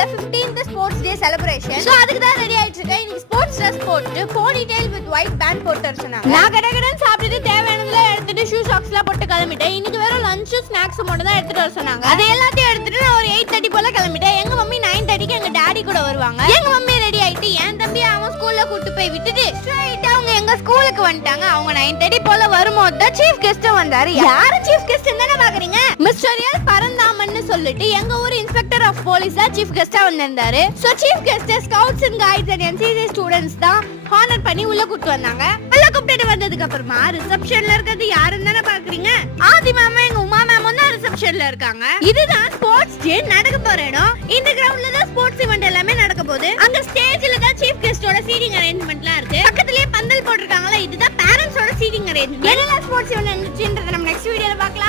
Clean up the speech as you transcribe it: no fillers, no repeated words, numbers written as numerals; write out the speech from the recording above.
ஸ்கூல்ல 15th sports day celebration. So அதுக்கு தான் ரெடி ஆயிட்டு இருக்கேன். இன்னைக்கு ஸ்போர்ட்ஸ் ட்ரெஸ் போட்டு போனிடெயில் வித் ஒயிட் பேண்ட் போட்டு சொன்னாங்க. நான் கடகடன் சாப்பிட்டுட்டு தேவையானதெல்லாம் எடுத்துட்டு ஷூ சாக்ஸ்லாம் போட்டு கிளம்பிட்டேன். இன்னைக்கு வெறும் லஞ்ச் ஸ்நாக்ஸ் மட்டும் தான் எடுத்துட்டு வர சொன்னாங்க. அது எல்லாத்தையும் எடுத்துட்டு நான் ஒரு 8:30 போல கிளம்பிட்டேன். எங்க மம்மி 9:30க்கு எங்க டாடி கூட வருவாங்க. எங்க மம்மி ரெடி ஆயிட்டு என் தம்பி அவன் ஸ்கூல்ல கூட்டி போய் விட்டுட்டு ஸ்ட்ரைட்டா அவங்க எங்க ஸ்கூலுக்கு வந்துட்டாங்க. அவங்க 9:30 போல வரும்போது சீஃப் கெஸ்ட் வந்தாரு. யாரு சீஃப் கெஸ்ட் என்ன பாக்குறீங்க? மிஸ்டர் எல் பரந்தாமன்னு சொல்லிட்டு எங்க ஊர் இன்ஸ்பெக்டர் ஆஃப் போலீஸ் தான் சீஃப் கெஸ்டா வந்திருந்தாரு. So chief guest scouts and guides and NCC students தான் ஹானர் பண்ணி உள்ள கூட்டி வந்தாங்க. உள்ள கூப்பிட்டு வந்ததுக்கு அப்புறமா ரிசப்ஷன்ல இருக்கிறது யாருன்னு தானே பாக்குறீங்க? ஆதி மேம் எங்க உமா மேம் தான் ரிசப்ஷன்ல இருக்காங்க. இதுதான் ஸ்போர்ட்ஸ் டே நடக்க போற இடம். இந்த கிரவுண்ட்ல தான் ஸ்போர்ட்ஸ் ஈவென்ட் எல்லாமே நடக்க போகுது. அங்க ஸ்டேஜ்ல தான் சீஃப் கெஸ்டோட சீட்டிங் அரேஞ்ச்மெண்ட்லாம் இருக்கு. பக்கத்துலயே பந்தல் போட்டுருக்காங்களா, இதுதான் பேரண்ட்ஸோட சீட்டிங் அரேஞ்ச்மெண்ட். என்ன ஸ்போர்ட்ஸ் ஈவென்ட் நடந்துச்சுன்றத நம்ம நெக்ஸ்ட் வீடியோல பார்க்கலாம்.